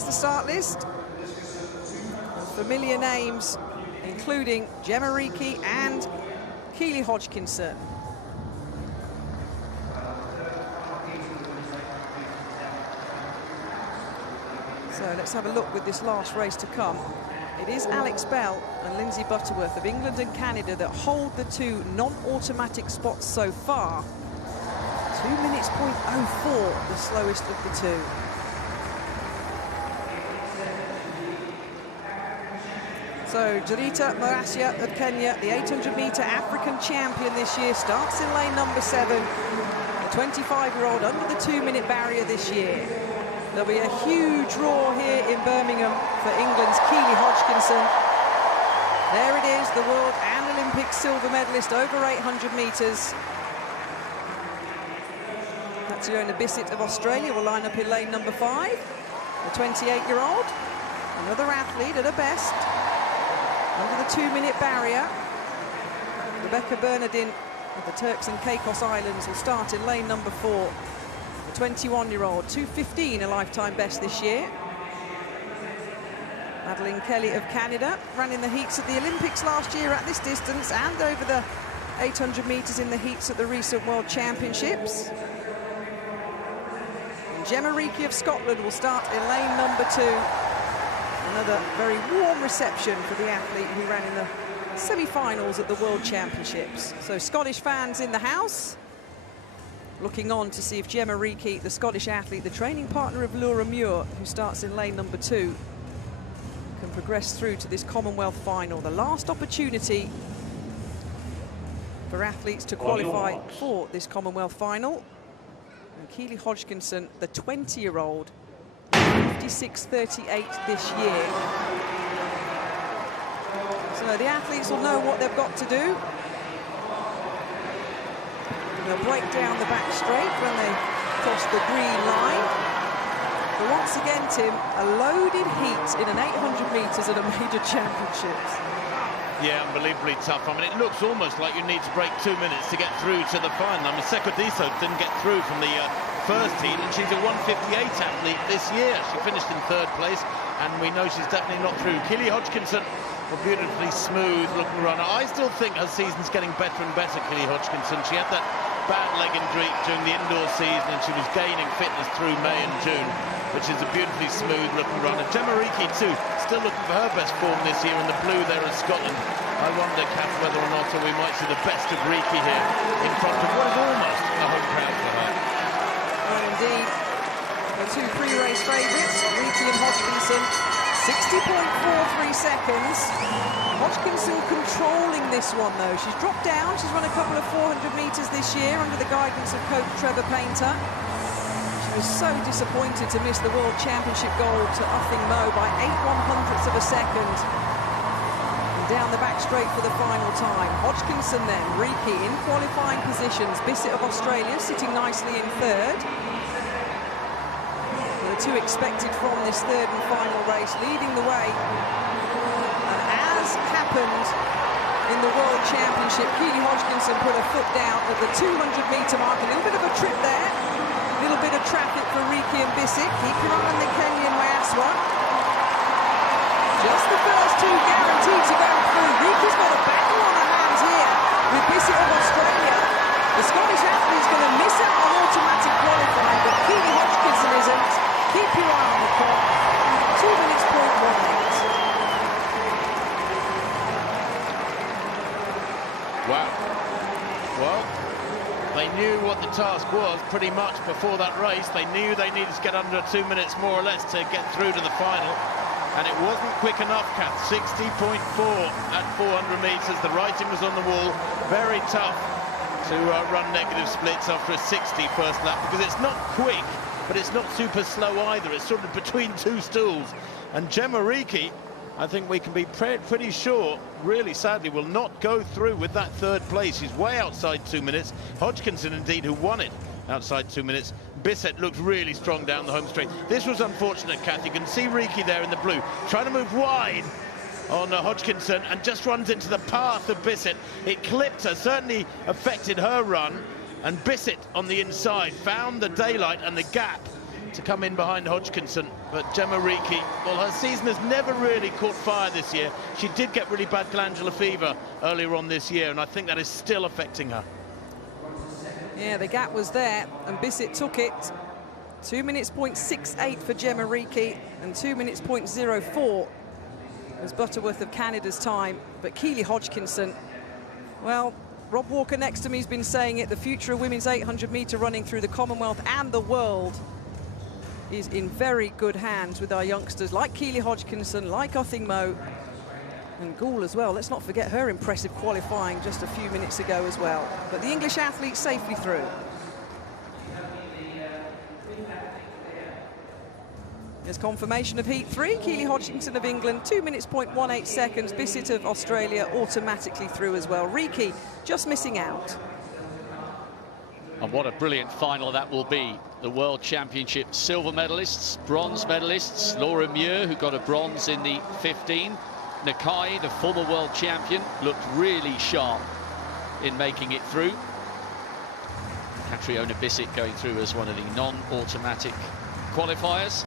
is the start list. Familiar names, including Gemma Reekie and Keely Hodgkinson. So let's have a look with this last race to come. It is Alex Bell and Lindsay Butterworth of England and Canada that hold the two non-automatic spots so far. 2 minutes, .04, the slowest of the two. So Jarita Marasia of Kenya, the 800-meter African champion this year, starts in lane number 7. The 25-year-old under the 2-minute barrier this year. There'll be a huge roar here in Birmingham for England's Keely Hodgkinson. There it is, the world and Olympic silver medalist over 800 metres. Tatiana Bissett of Australia will line up in lane number 5. The 28-year-old, another athlete at her best. Under the 2-minute barrier, Rebecca Bernardin of the Turks and Caicos Islands will start in lane number 4. The 21-year-old, 2:15, a lifetime best this year. Madeline Kelly of Canada ran in the heats at the Olympics last year at this distance and over the 800 metres in the heats at the recent World Championships. And Gemma Reekie of Scotland will start in lane number 2. Another very warm reception for the athlete who ran in the semi-finals at the World Championships. So Scottish fans in the house, looking on to see if Gemma Reekie, the Scottish athlete, the training partner of Laura Muir, who starts in lane number 2, can progress through to this Commonwealth final. The last opportunity for athletes to qualify for this Commonwealth final. And Keely Hodgkinson, the 20-year-old, 56.38 this year. So the athletes will know what they've got to do. They'll break down the back straight when they cross the green line. But once again, Tim, a loaded heat in an 800 metres at a major championships. Yeah, unbelievably tough. I mean, it looks almost like you need to break 2 minutes to get through to the final. I mean, Seko Diso didn't get through from the first heat, and she's a 1:58 athlete this year. She finished in 3rd place, and we know she's definitely not through. Keely Hodgkinson, a beautifully smooth-looking runner. I still think her season's getting better and better, Keely Hodgkinson. She had that bad leg injury during the indoor season, and she was gaining fitness through May and June, which is a beautifully smooth-looking runner. Gemma Reekie, too, still looking for her best form this year in the blue there at Scotland. I wonder, Kath, whether or not we might see the best of Reekie here in front of what is almost a home crowd for her. Well, indeed, the two pre-race favourites, Reekie and Hodgkinson, 60.43 seconds. Hodgkinson controlling this one, though. She's dropped down. She's run a couple of 400 metres this year under the guidance of coach Trevor Painter. She was so disappointed to miss the World Championship gold to Uthing Mo by 8/100ths of a second. And down the back straight for the final time. Hodgkinson then, Reekie in qualifying positions. Bissett of Australia sitting nicely in 3rd. The two expected from this 3rd and final race, leading the way. And as happened in the World Championship, Keely Hodgkinson put her foot down at the 200-metre mark. A little bit of a trip there. A little bit of traffic for Reekie and Bissett. Keep your eye on the Kenyan Mayaswa. Just the first two guaranteed to go through. Reekie's got a battle on her hands here with Bissett of Australia. The Scottish athlete's going to miss out on automatic qualifying, but Keely Hodgkinson isn't. Keep your eye on the clock. 2 minutes, .18. Wow. Well, they knew what the task was pretty much before that race. They knew they needed to get under 2 minutes more or less to get through to the final. And it wasn't quick enough, Kath. 60.4 at 400 metres. The writing was on the wall. Very tough to run negative splits after a 60 first lap, because it's not quick, but it's not super slow either. It's sort of between two stools. And Gemma Reekie, I think we can be pretty sure, really sadly, will not go through with that 3rd place. She's way outside 2 minutes. Hodgkinson, indeed, who won it outside 2 minutes. Bissett looked really strong down the home straight. This was unfortunate, Kath. You can see Reekie there in the blue, trying to move wide on Hodgkinson, and just runs into the path of Bissett. It clipped her, certainly affected her run, and Bissett on the inside found the daylight and the gap to come in behind Hodgkinson, but Gemma Reekie, well, her season has never really caught fire this year. She did get really bad glandular fever earlier on this year, and I think that is still affecting her. Yeah, the gap was there, and Bissett took it. 2 minutes, 0.68 for Gemma Reekie, and 2 minutes, 0.04 was Butterworth of Canada's time. But Keely Hodgkinson, well, Rob Walker next to me has been saying it, the future of women's 800-metre running through the Commonwealth and the world is in very good hands with our youngsters like Keely Hodgkinson, like Uthing-Moe, and Gould as well. Let's not forget her impressive qualifying just a few minutes ago as well. But the English athletes safely through. There's confirmation of Heat 3. Keely Hodgkinson of England, 2 minutes, 0.18 seconds. Bissett of Australia automatically through as well. Reekie just missing out. And what a brilliant final that will be. The World Championship silver medalists, bronze medalists. Laura Muir, who got a bronze in the 15. Nakai, the former world champion, looked really sharp in making it through. Catriona Bissett going through as one of the non-automatic qualifiers.